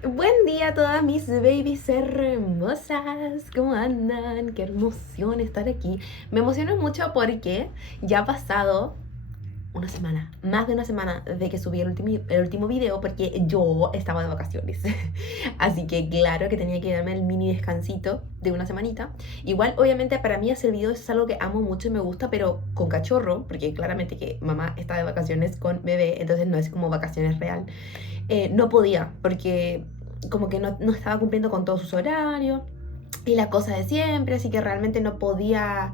Buen día a todas mis babies hermosas. ¿Cómo andan? Qué emoción estar aquí. Me emociono mucho porque ya ha pasado una semana, más de una semana de que subí el último video porque yo estaba de vacaciones. Así que claro que tenía que darme el mini descansito de una semanita. Igual, obviamente, para mí hacer videos es algo que amo mucho y me gusta, pero con cachorro, porque claramente que mamá está de vacaciones con bebé, entonces no es como vacaciones real. No podía, porque como que no estaba cumpliendo con todos sus horarios y la cosa de siempre, así que realmente no podía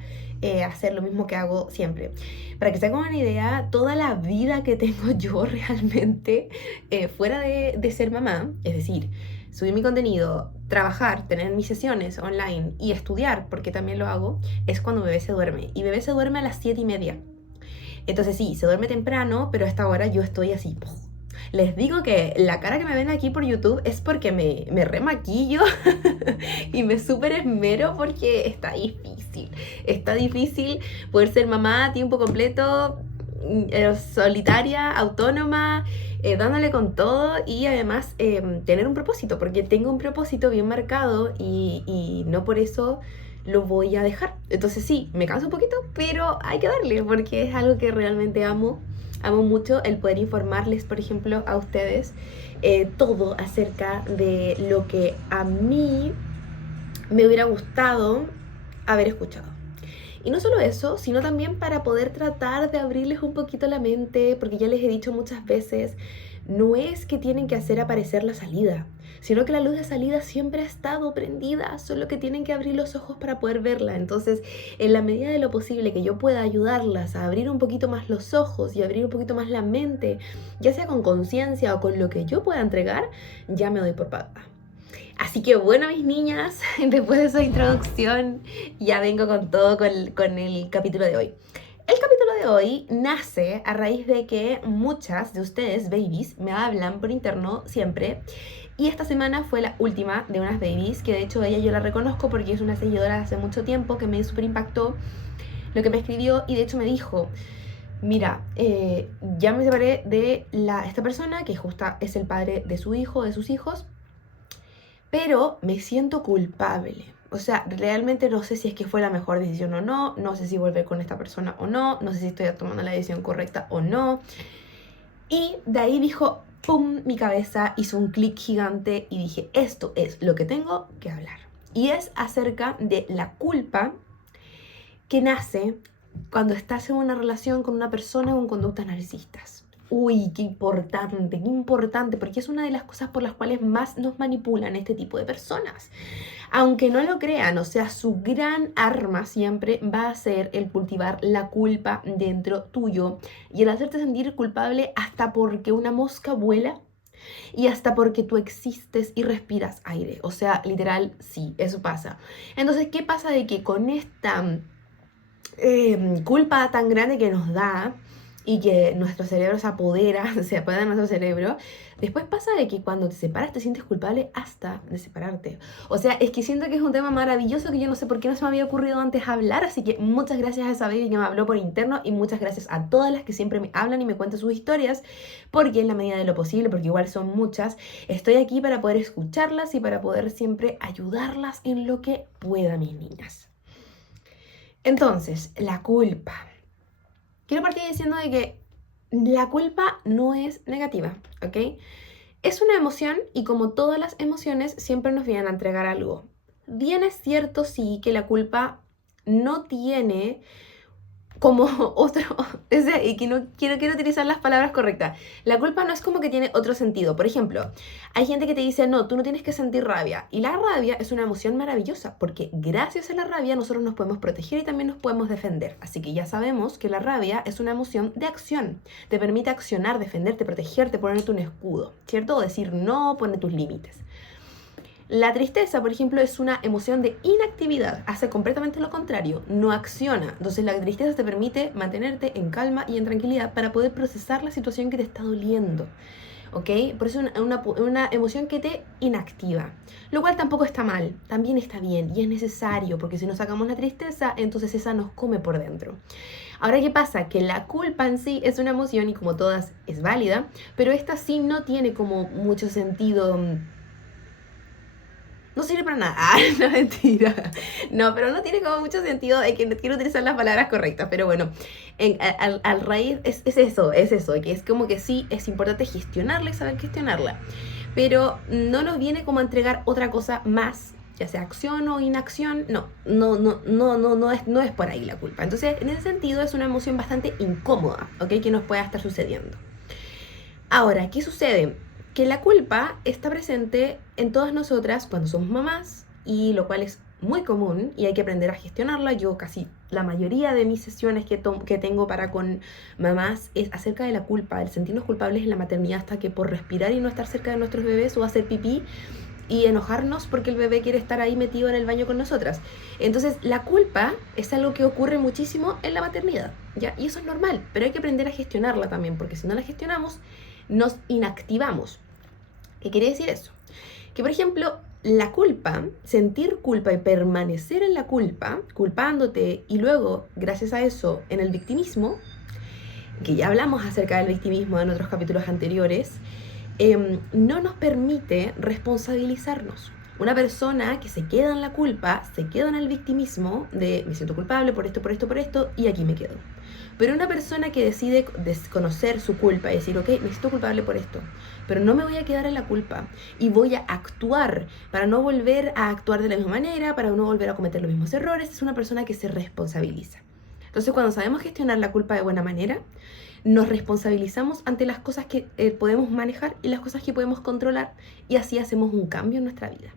hacer lo mismo que hago siempre. Para que se hagan una idea, toda la vida que tengo yo realmente fuera de ser mamá, es decir, subir mi contenido, trabajar, tener mis sesiones online y estudiar, porque también lo hago, es cuando bebé se duerme. Y bebé se duerme a las 7:30. Entonces sí, se duerme temprano, pero a esta hora yo estoy así. Les digo que la cara que me ven aquí por YouTube es porque me remaquillo y me súper esmero porque está difícil. Está difícil poder ser mamá a tiempo completo, solitaria, autónoma, dándole con todo y además tener un propósito, porque tengo un propósito bien marcado y no por eso lo voy a dejar. Entonces sí, me canso un poquito, pero hay que darle porque es algo que realmente amo. Amo mucho el poder informarles, por ejemplo, a ustedes todo acerca de lo que a mí me hubiera gustado haber escuchado. Y no solo eso, sino también para poder tratar de abrirles un poquito la mente, porque ya les he dicho muchas veces, no es que tienen que hacer aparecer la salida, sino que la luz de salida siempre ha estado prendida, solo que tienen que abrir los ojos para poder verla. Entonces, en la medida de lo posible que yo pueda ayudarlas a abrir un poquito más los ojos y abrir un poquito más la mente, ya sea con conciencia o con lo que yo pueda entregar, ya me doy por pagada. Así que bueno, mis niñas, después de esa introducción, ya vengo con todo con el capítulo de hoy. El capítulo de hoy nace a raíz de que muchas de ustedes, babies, me hablan por interno siempre. Y esta semana fue la última de unas babies, que de hecho ella yo la reconozco porque es una seguidora de hace mucho tiempo, que me súper impactó lo que me escribió y de hecho me dijo, mira, ya me separé de esta persona que justo es el padre de su hijo, de sus hijos, pero me siento culpable. O sea, realmente no sé si es que fue la mejor decisión o no, no sé si volver con esta persona o no, no sé si estoy tomando la decisión correcta o no. Y de ahí dijo, ¡pum!, mi cabeza hizo un clic gigante y dije, esto es lo que tengo que hablar. Y es acerca de la culpa que nace cuando estás en una relación con una persona con conductas narcisistas. Uy, qué importante, porque es una de las cosas por las cuales más nos manipulan este tipo de personas. Aunque no lo crean, o sea, su gran arma siempre va a ser el cultivar la culpa dentro tuyo y el hacerte sentir culpable hasta porque una mosca vuela y hasta porque tú existes y respiras aire. O sea, literal, sí, eso pasa. Entonces, ¿qué pasa de que con esta culpa tan grande que nos da y que nuestro cerebro se apodera de nuestro cerebro, después pasa de que cuando te separas te sientes culpable hasta de separarte? O sea, es que siento que es un tema maravilloso que yo no sé por qué no se me había ocurrido antes hablar, así que muchas gracias a esa baby que me habló por interno y muchas gracias a todas las que siempre me hablan y me cuentan sus historias, porque en la medida de lo posible, porque igual son muchas, estoy aquí para poder escucharlas y para poder siempre ayudarlas en lo que pueda, mis niñas. Entonces, la culpa. Quiero partir diciendo de que la culpa no es negativa, ¿ok? Es una emoción y como todas las emociones siempre nos vienen a entregar algo. Bien es cierto, sí, que la culpa no tiene como otro, o sea, y que no quiero utilizar las palabras correctas. La culpa no es como que tiene otro sentido. Por ejemplo, hay gente que te dice, no, tú no tienes que sentir rabia. Y la rabia es una emoción maravillosa, porque gracias a la rabia nosotros nos podemos proteger y también nos podemos defender. Así que ya sabemos que la rabia es una emoción de acción. Te permite accionar, defenderte, protegerte, ponerte un escudo, ¿cierto? O decir no, poner tus límites. La tristeza, por ejemplo, es una emoción de inactividad, hace completamente lo contrario, no acciona. Entonces la tristeza te permite mantenerte en calma y en tranquilidad para poder procesar la situación que te está doliendo, ¿ok? Por eso es una emoción que te inactiva, lo cual tampoco está mal, también está bien y es necesario, porque si no sacamos la tristeza, entonces esa nos come por dentro. Ahora, ¿qué pasa? Que la culpa en sí es una emoción y como todas es válida, pero esta sí no tiene como mucho sentido no sirve para nada. Ah, no, mentira. No, pero no tiene como mucho sentido de que no quiero utilizar las palabras correctas. Pero bueno, al raíz es eso, que es como que sí, es importante gestionarla y saber gestionarla. Pero no nos viene como a entregar otra cosa más, ya sea acción o inacción. No es por ahí la culpa. Entonces, en ese sentido, es una emoción bastante incómoda, ¿ok? Que nos pueda estar sucediendo. Ahora, ¿qué sucede? Que la culpa está presente en todas nosotras cuando somos mamás, y lo cual es muy común y hay que aprender a gestionarla. Yo casi la mayoría de mis sesiones que tengo para con mamás es acerca de la culpa, el sentirnos culpables en la maternidad, hasta que por respirar y no estar cerca de nuestros bebés o hacer pipí y enojarnos porque el bebé quiere estar ahí metido en el baño con nosotras. Entonces, la culpa es algo que ocurre muchísimo en la maternidad, ¿ya? Y eso es normal, pero hay que aprender a gestionarla también, porque si no la gestionamos, nos inactivamos. ¿Qué quiere decir eso? Que, por ejemplo, la culpa, sentir culpa y permanecer en la culpa, culpándote y luego, gracias a eso, en el victimismo, que ya hablamos acerca del victimismo en otros capítulos anteriores, no nos permite responsabilizarnos. Una persona que se queda en la culpa, se queda en el victimismo de me siento culpable por esto, por esto, por esto, y aquí me quedo. Pero una persona que decide desconocer su culpa y decir, ok, me siento culpable por esto, pero no me voy a quedar en la culpa y voy a actuar para no volver a actuar de la misma manera, para no volver a cometer los mismos errores, es una persona que se responsabiliza. Entonces, cuando sabemos gestionar la culpa de buena manera, nos responsabilizamos ante las cosas que podemos manejar y las cosas que podemos controlar, y así hacemos un cambio en nuestra vida.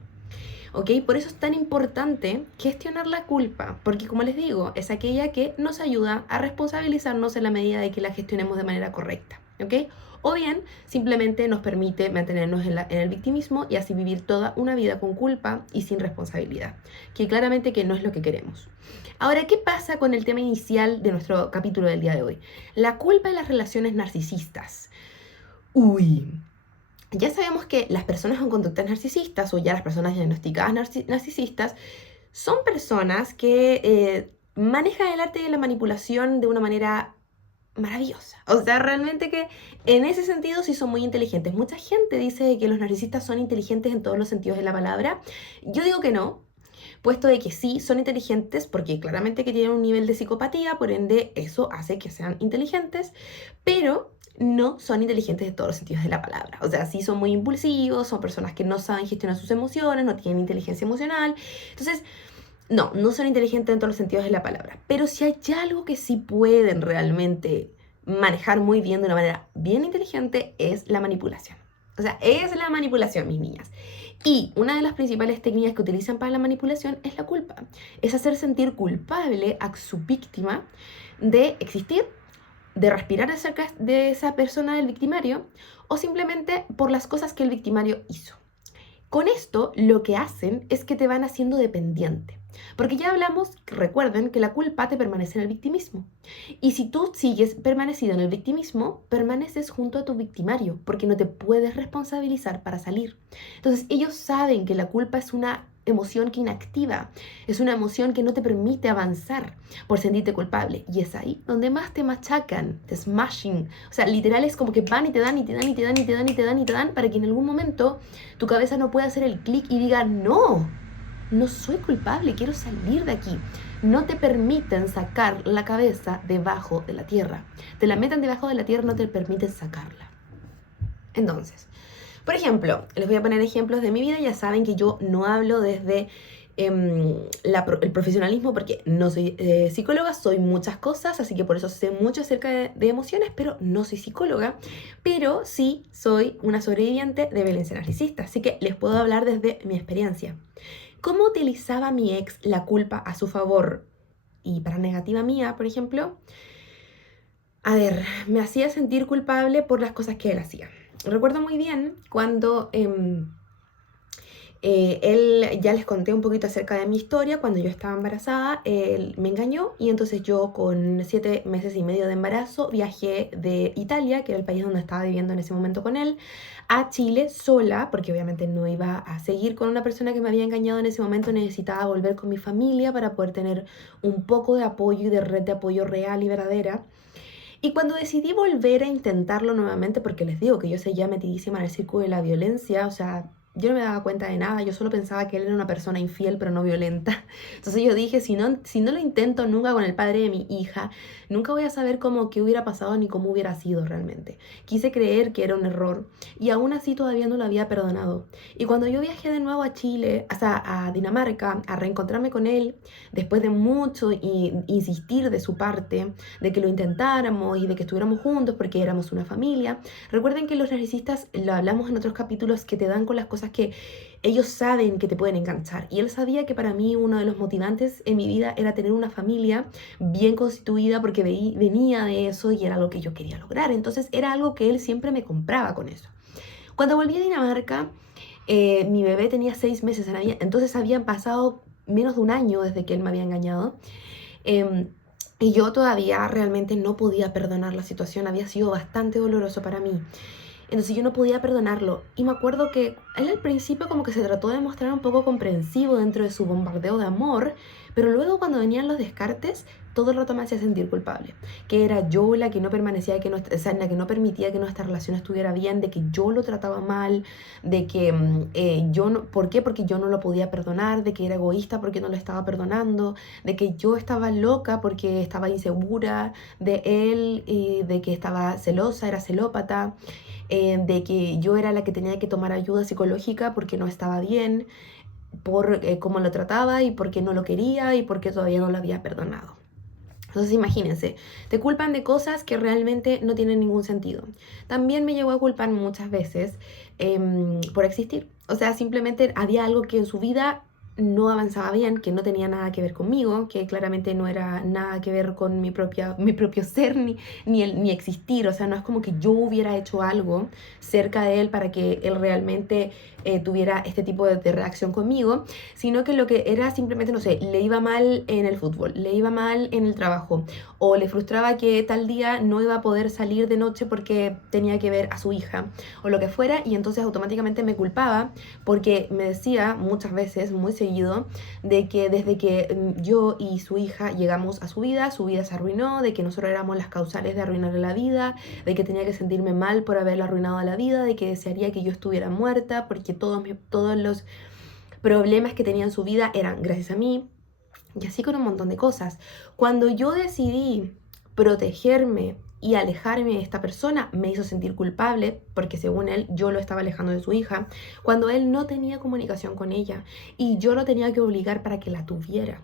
¿Ok? Por eso es tan importante gestionar la culpa, porque como les digo, es aquella que nos ayuda a responsabilizarnos en la medida de que la gestionemos de manera correcta. ¿Ok? O bien, simplemente nos permite mantenernos en el victimismo y así vivir toda una vida con culpa y sin responsabilidad, que claramente que no es lo que queremos. Ahora, ¿qué pasa con el tema inicial de nuestro capítulo del día de hoy? La culpa y las relaciones narcisistas. Uy, ya sabemos que las personas con conductas narcisistas, o ya las personas diagnosticadas narcisistas, son personas que manejan el arte de la manipulación de una manera maravillosa. O sea, realmente que en ese sentido sí son muy inteligentes. Mucha gente dice que los narcisistas son inteligentes en todos los sentidos de la palabra. Yo digo que no, puesto de que sí son inteligentes, porque claramente que tienen un nivel de psicopatía, por ende eso hace que sean inteligentes, pero no son inteligentes en todos los sentidos de la palabra. O sea, sí son muy impulsivos, son personas que no saben gestionar sus emociones, no tienen inteligencia emocional. Entonces, no son inteligentes en todos los sentidos de la palabra. Pero si hay algo que sí pueden realmente manejar muy bien de una manera bien inteligente, es la manipulación. O sea, es la manipulación, mis niñas. Y una de las principales técnicas que utilizan para la manipulación es la culpa. Es hacer sentir culpable a su víctima de existir, de respirar cerca de esa persona del victimario, o simplemente por las cosas que el victimario hizo. Con esto, lo que hacen es que te van haciendo dependiente. Porque ya hablamos, recuerden, que la culpa te permanece en el victimismo. Y si tú sigues permanecido en el victimismo, permaneces junto a tu victimario, porque no te puedes responsabilizar para salir. Entonces, ellos saben que la culpa es una emoción que inactiva, es una emoción que no te permite avanzar por sentirte culpable. Y es ahí donde más te machacan, te smashing. O sea, literal es como que van y te dan y te dan y te dan y te dan y te dan y te dan para que en algún momento tu cabeza no pueda hacer el clic y diga, no soy culpable, quiero salir de aquí. No te permiten sacar la cabeza debajo de la tierra. Te la meten debajo de la tierra, no te permiten sacarla. Entonces, por ejemplo, les voy a poner ejemplos de mi vida. Ya saben que yo no hablo desde el profesionalismo, porque no soy psicóloga, soy muchas cosas, así que por eso sé mucho acerca de emociones, pero no soy psicóloga. Pero sí soy una sobreviviente de violencia narcisista, así que les puedo hablar desde mi experiencia. ¿Cómo utilizaba mi ex la culpa a su favor y para negativa mía, por ejemplo? A ver, me hacía sentir culpable por las cosas que él hacía. Recuerdo muy bien cuando él, ya les conté un poquito acerca de mi historia, cuando yo estaba embarazada, él me engañó, y entonces yo con 7 meses y medio de embarazo viajé de Italia, que era el país donde estaba viviendo en ese momento con él, a Chile sola, porque obviamente no iba a seguir con una persona que me había engañado en ese momento. Necesitaba volver con mi familia para poder tener un poco de apoyo y de red de apoyo real y verdadera. Y cuando decidí volver a intentarlo nuevamente, porque les digo que yo seguía metidísima en el círculo de la violencia, o sea, yo no me daba cuenta de nada, yo solo pensaba que él era una persona infiel pero no violenta. Entonces yo dije, si no lo intento nunca con el padre de mi hija, nunca voy a saber cómo qué hubiera pasado ni cómo hubiera sido realmente. Quise creer que era un error y aún así todavía no lo había perdonado. Y cuando yo viajé de nuevo a Chile, o sea, a Dinamarca, a reencontrarme con él, después de mucho insistir de su parte, de que lo intentáramos y de que estuviéramos juntos porque éramos una familia, recuerden que los narcisistas, lo hablamos en otros capítulos, que te dan con las cosas que ellos saben que te pueden enganchar. Y él sabía que para mí uno de los motivantes en mi vida era tener una familia bien constituida porque venía de eso y era algo que yo quería lograr. Entonces era algo que él siempre me compraba con eso. Cuando volví a Dinamarca, mi bebé tenía 6 meses, entonces habían pasado menos de un año desde que él me había engañado. Eh, y yo todavía realmente no podía perdonar la situación, había sido bastante doloroso para mí. Entonces yo no podía perdonarlo. Y me acuerdo que él al principio como que se trató de mostrar un poco comprensivo dentro de su bombardeo de amor, pero luego cuando venían los descartes, todo el rato me hacía sentir culpable. Que era yo la que no permanecía, o sea, la que no permitía que nuestra relación estuviera bien, de que yo lo trataba mal, de que yo no... ¿Por qué? Porque yo no lo podía perdonar, de que era egoísta porque no lo estaba perdonando, de que yo estaba loca porque estaba insegura de él, y de que estaba celosa, era celópata, de que yo era la que tenía que tomar ayuda psicológica porque no estaba bien, por cómo lo trataba y porque no lo quería y porque todavía no lo había perdonado. Entonces imagínense, te culpan de cosas que realmente no tienen ningún sentido. También me llegó a culpar muchas veces por existir. O sea, simplemente había algo que en su vida no avanzaba bien, que no tenía nada que ver conmigo, que claramente no era nada que ver con mi propio ser ni existir. O sea, no es como que yo hubiera hecho algo cerca de él para que él realmente tuviera este tipo de reacción conmigo, sino que lo que era simplemente, no sé, le iba mal en el fútbol, le iba mal en el trabajo, o le frustraba que tal día no iba a poder salir de noche porque tenía que ver a su hija, o lo que fuera, y entonces automáticamente me culpaba porque me decía muchas veces, muy seguido, de que desde que yo y su hija llegamos a su vida se arruinó, de que nosotros éramos las causales de arruinarle la vida, de que tenía que sentirme mal por haberle arruinado la vida, de que desearía que yo estuviera muerta porque todos los problemas que tenía en su vida eran gracias a mí, y así con un montón de cosas. Cuando yo decidí protegerme y alejarme de esta persona, me hizo sentir culpable porque según él yo lo estaba alejando de su hija, cuando él no tenía comunicación con ella y yo lo tenía que obligar para que la tuviera.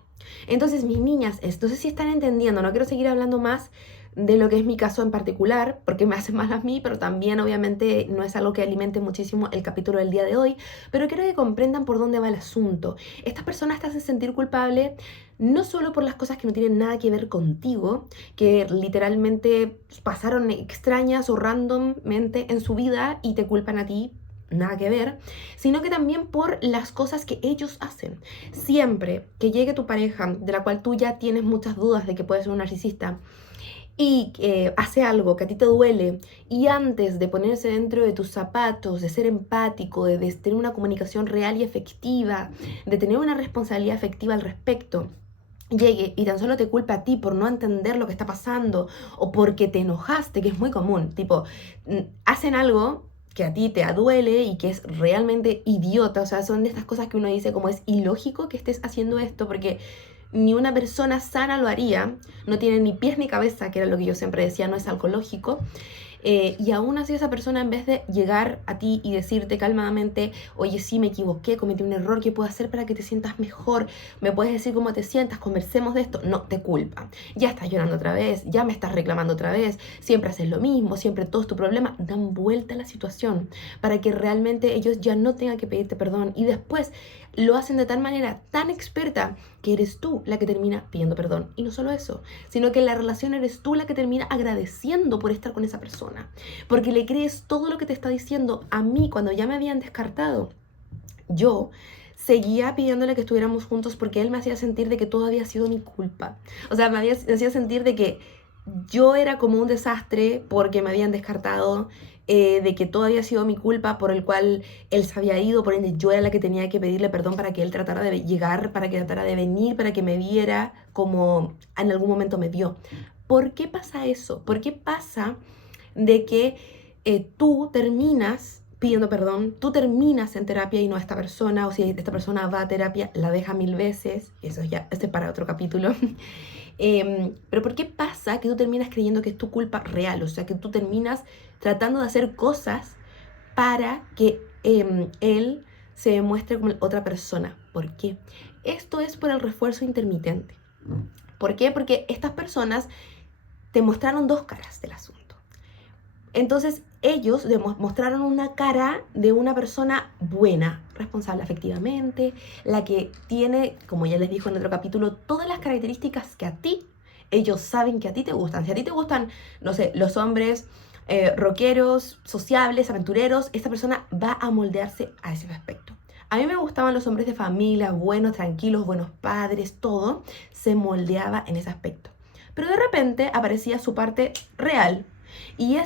Entonces, mis niñas, no sé si están entendiendo, no quiero seguir hablando más de lo que es mi caso en particular, porque me hace mal a mí, pero también obviamente no es algo que alimente muchísimo el capítulo del día de hoy, pero quiero que comprendan por dónde va el asunto. Estas personas te hacen sentir culpable no solo por las cosas que no tienen nada que ver contigo, que literalmente pasaron extrañas o randommente en su vida y te culpan a ti, nada que ver, sino que también por las cosas que ellos hacen. Siempre que llegue tu pareja, de la cual tú ya tienes muchas dudas de que puede ser un narcisista, y hace algo que a ti te duele, y antes de ponerse dentro de tus zapatos, de ser empático, de tener una comunicación real y efectiva, de tener una responsabilidad afectiva al respecto, llegue y tan solo te culpa a ti por no entender lo que está pasando o porque te enojaste, que es muy común, tipo, hacen algo que a ti te duele y que es realmente idiota, o sea, son de estas cosas que uno dice como es ilógico que estés haciendo esto porque ni una persona sana lo haría, no tiene ni pies ni cabeza, que era lo que yo siempre decía, no es algo lógico. Y aún así esa persona, en vez de llegar a ti y decirte calmadamente, oye, sí, me equivoqué, cometí un error, ¿qué puedo hacer para que te sientas mejor? ¿Me puedes decir cómo te sientas? Conversemos de esto. No, te culpa. Ya estás llorando otra vez, ya me estás reclamando otra vez, siempre haces lo mismo, siempre todo es tu problema. Dan vuelta a la situación para que realmente ellos ya no tengan que pedirte perdón. Y después lo hacen de tal manera tan experta que eres tú la que termina pidiendo perdón. Y no solo eso, sino que en la relación eres tú la que termina agradeciendo por estar con esa persona. Porque le crees todo lo que te está diciendo. A mí, cuando ya me habían descartado, yo seguía pidiéndole que estuviéramos juntos porque él me hacía sentir de que todo había sido mi culpa. O sea, me hacía sentir de que yo era como un desastre porque me habían descartado, de que todo había sido mi culpa por el cual él se había ido, por ende yo era la que tenía que pedirle perdón para que él tratara de llegar, para que tratara de venir, para que me viera como en algún momento me vio. ¿Por qué pasa eso? ¿Por qué pasa de que tú terminas pidiendo perdón, tú terminas en terapia y no a esta persona, o si esta persona va a terapia, la deja 1000 veces, eso ya, este es para otro capítulo. Pero ¿por qué pasa que tú terminas creyendo que es tu culpa real? O sea, que tú terminas tratando de hacer cosas para que él se demuestre como otra persona. ¿Por qué? Esto es por el refuerzo intermitente. ¿Por qué? Porque estas personas te mostraron dos caras del asunto. Entonces ellos mostraron una cara de una persona buena, responsable afectivamente, la que tiene, como ya les dijo en otro capítulo, todas las características que a ti, ellos saben que a ti te gustan. Si a ti te gustan, no sé, los hombres rockeros, sociables, aventureros, esta persona va a moldearse a ese aspecto. A mí me gustaban los hombres de familia, buenos, tranquilos, buenos padres, todo se moldeaba en ese aspecto. Pero de repente aparecía su parte real y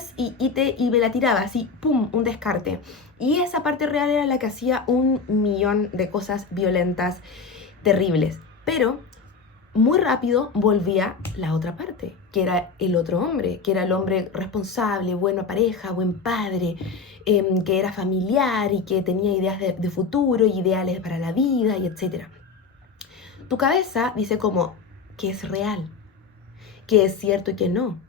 me la tiraba así, pum, un descarte. Y esa parte real era la que hacía 1.000.000 de cosas violentas, terribles. Pero muy rápido volvía la otra parte, que era el otro hombre, que era el hombre responsable, buena pareja, buen padre, que era familiar y que tenía ideas de futuro, ideales para la vida, y etc. Tu cabeza dice como que es real, que es cierto y que no.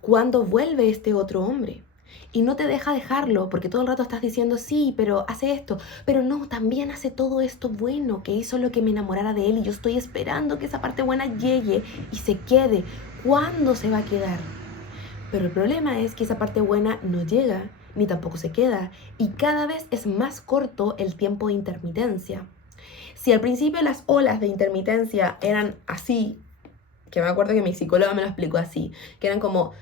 ¿Cuándo vuelve este otro hombre? Y no te deja dejarlo, porque todo el rato estás diciendo, sí, pero hace esto. Pero no, también hace todo esto bueno, que hizo lo que me enamorara de él. Y yo estoy esperando que esa parte buena llegue y se quede. ¿Cuándo se va a quedar? Pero el problema es que esa parte buena no llega, ni tampoco se queda. Y cada vez es más corto el tiempo de intermitencia. Si al principio las olas de intermitencia eran así, que me acuerdo que mi psicóloga me lo explicó así, que eran como...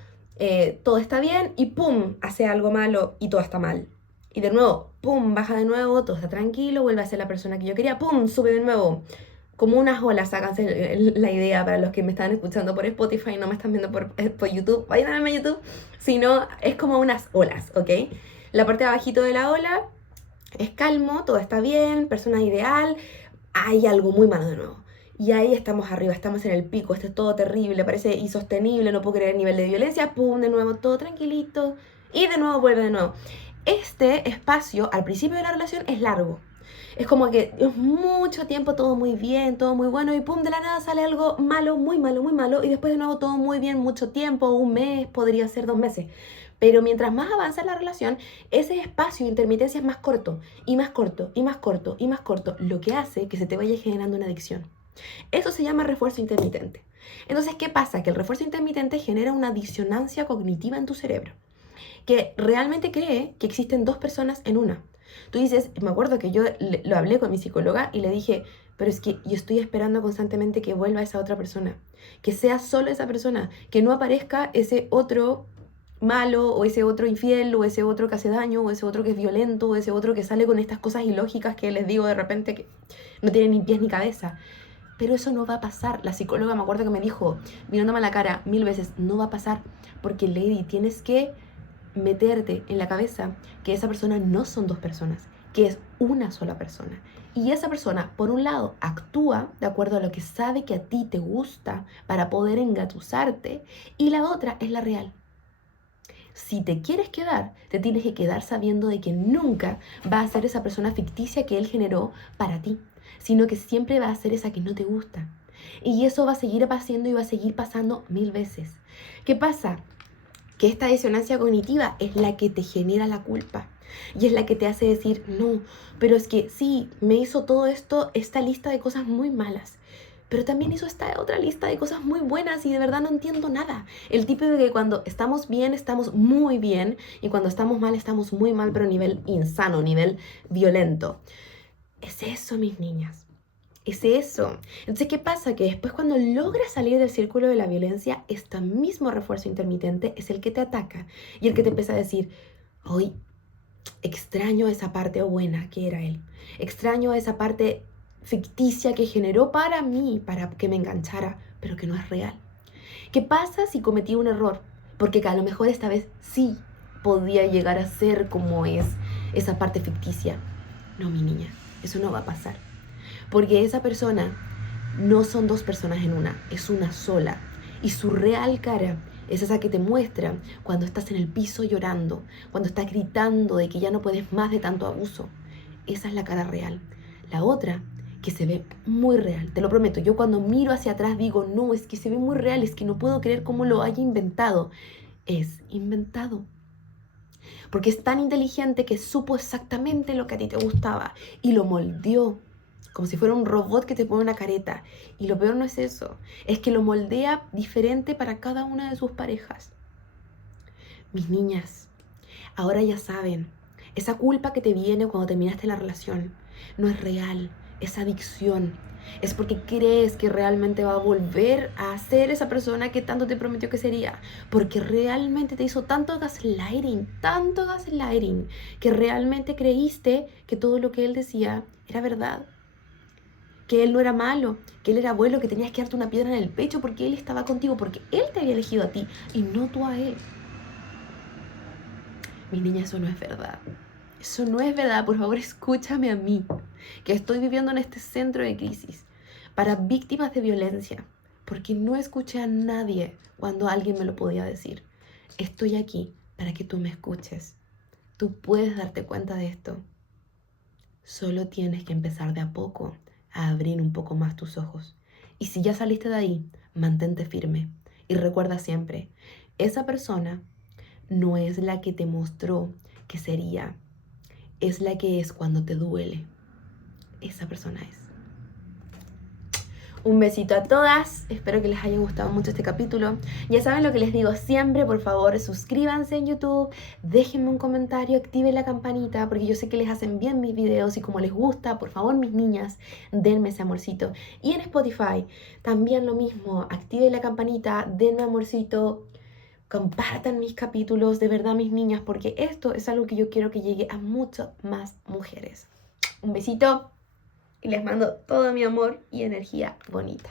todo está bien y pum, hace algo malo y todo está mal. Y de nuevo, pum, baja de nuevo, todo está tranquilo, vuelve a ser la persona que yo quería, pum, sube de nuevo. Como unas olas, háganse la idea para los que me están escuchando por Spotify, no me están viendo por YouTube, vayan a verme a YouTube, sino es como unas olas, ¿ok? La parte de abajito de la ola es calmo, todo está bien, persona ideal, hay algo muy malo de nuevo. Y ahí estamos arriba, estamos en el pico, esto es todo terrible, parece insostenible, no puedo creer el nivel de violencia, pum, de nuevo, todo tranquilito, y de nuevo vuelve de nuevo. Este espacio al principio de la relación es largo. Es como que es mucho tiempo, todo muy bien, todo muy bueno, y pum, de la nada sale algo malo, muy malo, y después de nuevo todo muy bien, mucho tiempo, 1 mes, podría ser 2 meses. Pero mientras más avanza la relación, ese espacio de intermitencia es más corto, y más corto, y más corto, y más corto, lo que hace que se te vaya generando una adicción. Eso se llama refuerzo intermitente. Entonces, ¿qué pasa? Que el refuerzo intermitente genera una disonancia cognitiva en tu cerebro, que realmente cree que existen dos personas en una. Tú dices, me acuerdo que yo lo hablé con mi psicóloga y le dije, pero es que yo estoy esperando constantemente que vuelva esa otra persona, que sea solo esa persona, que no aparezca ese otro malo, o ese otro infiel, o ese otro que hace daño, o ese otro que es violento, o ese otro que sale con estas cosas ilógicas que les digo de repente que no tienen ni pies ni cabeza. Pero eso no va a pasar. La psicóloga me acuerdo que me dijo, mirándome a la cara 1000 veces, no va a pasar. Porque, Lady, tienes que meterte en la cabeza que esa persona no son dos personas, que es una sola persona. Y esa persona, por un lado, actúa de acuerdo a lo que sabe que a ti te gusta para poder engatusarte, y la otra es la real. Si te quieres quedar, te tienes que quedar sabiendo de que nunca va a ser esa persona ficticia que él generó para ti, sino que siempre va a ser esa que no te gusta. Y eso va a seguir pasando y va a seguir pasando 1000 veces. ¿Qué pasa? Que esta disonancia cognitiva es la que te genera la culpa. Y es la que te hace decir, no, pero es que sí, me hizo todo esto, esta lista de cosas muy malas. Pero también hizo esta otra lista de cosas muy buenas y de verdad no entiendo nada. El tipo de que cuando estamos bien, estamos muy bien. Y cuando estamos mal, estamos muy mal, pero a nivel insano, nivel violento. Es eso, mis niñas. Es eso. Entonces, ¿qué pasa? Que después cuando logras salir del círculo de la violencia, este mismo refuerzo intermitente es el que te ataca y el que te empieza a decir, hoy extraño esa parte buena que era él. Extraño esa parte ficticia que generó para mí, para que me enganchara, pero que no es real. ¿Qué pasa si cometí un error? Porque a lo mejor esta vez sí podía llegar a ser como es esa parte ficticia. No, mi niña, eso no va a pasar. Porque esa persona no son dos personas en una, es una sola. Y su real cara Es esa que te muestra cuando estás en el piso llorando, cuando estás gritando de que ya no puedes más de tanto abuso. Esa es la cara real. La otra, que se ve muy real, te lo prometo. Yo cuando miro hacia atrás digo, no, es que se ve muy real, es que no puedo creer cómo lo haya inventado. Es inventado. Porque es tan inteligente que supo exactamente lo que a ti te gustaba y lo moldeó como si fuera un robot que te pone una careta. Y lo peor no es eso, es que lo moldea diferente para cada una de sus parejas. Mis niñas, ahora ya saben, esa culpa que te viene cuando terminaste la relación no es real, es adicción. Es porque crees que realmente va a volver a ser esa persona que tanto te prometió que sería. Porque realmente te hizo tanto gaslighting, que realmente creíste que todo lo que él decía era verdad. Que él no era malo, que él era bueno, que tenías que darte una piedra en el pecho porque él estaba contigo, porque él te había elegido a ti y no tú a él. Mi niña, eso no es verdad. Eso no es verdad. Por favor, escúchame a mí, que estoy viviendo en este centro de crisis para víctimas de violencia, porque no escuché a nadie cuando alguien me lo podía decir. Estoy aquí para que tú me escuches. Tú puedes darte cuenta de esto. Solo tienes que empezar de a poco a abrir un poco más tus ojos. Y si ya saliste de ahí, mantente firme. Y recuerda siempre, esa persona no es la que te mostró que sería, es la que es cuando te duele. Esa persona es. Un besito a todas, espero que les haya gustado mucho este capítulo. Ya saben lo que les digo siempre, por favor suscríbanse en YouTube, déjenme un comentario, activen la campanita, porque yo sé que les hacen bien mis videos y como les gusta, por favor mis niñas, denme ese amorcito. Y en Spotify también lo mismo, activen la campanita, denme amorcito, compartan mis capítulos, de verdad mis niñas, porque esto es algo que yo quiero que llegue a muchas más mujeres. Un besito. Y les mando todo mi amor y energía bonita.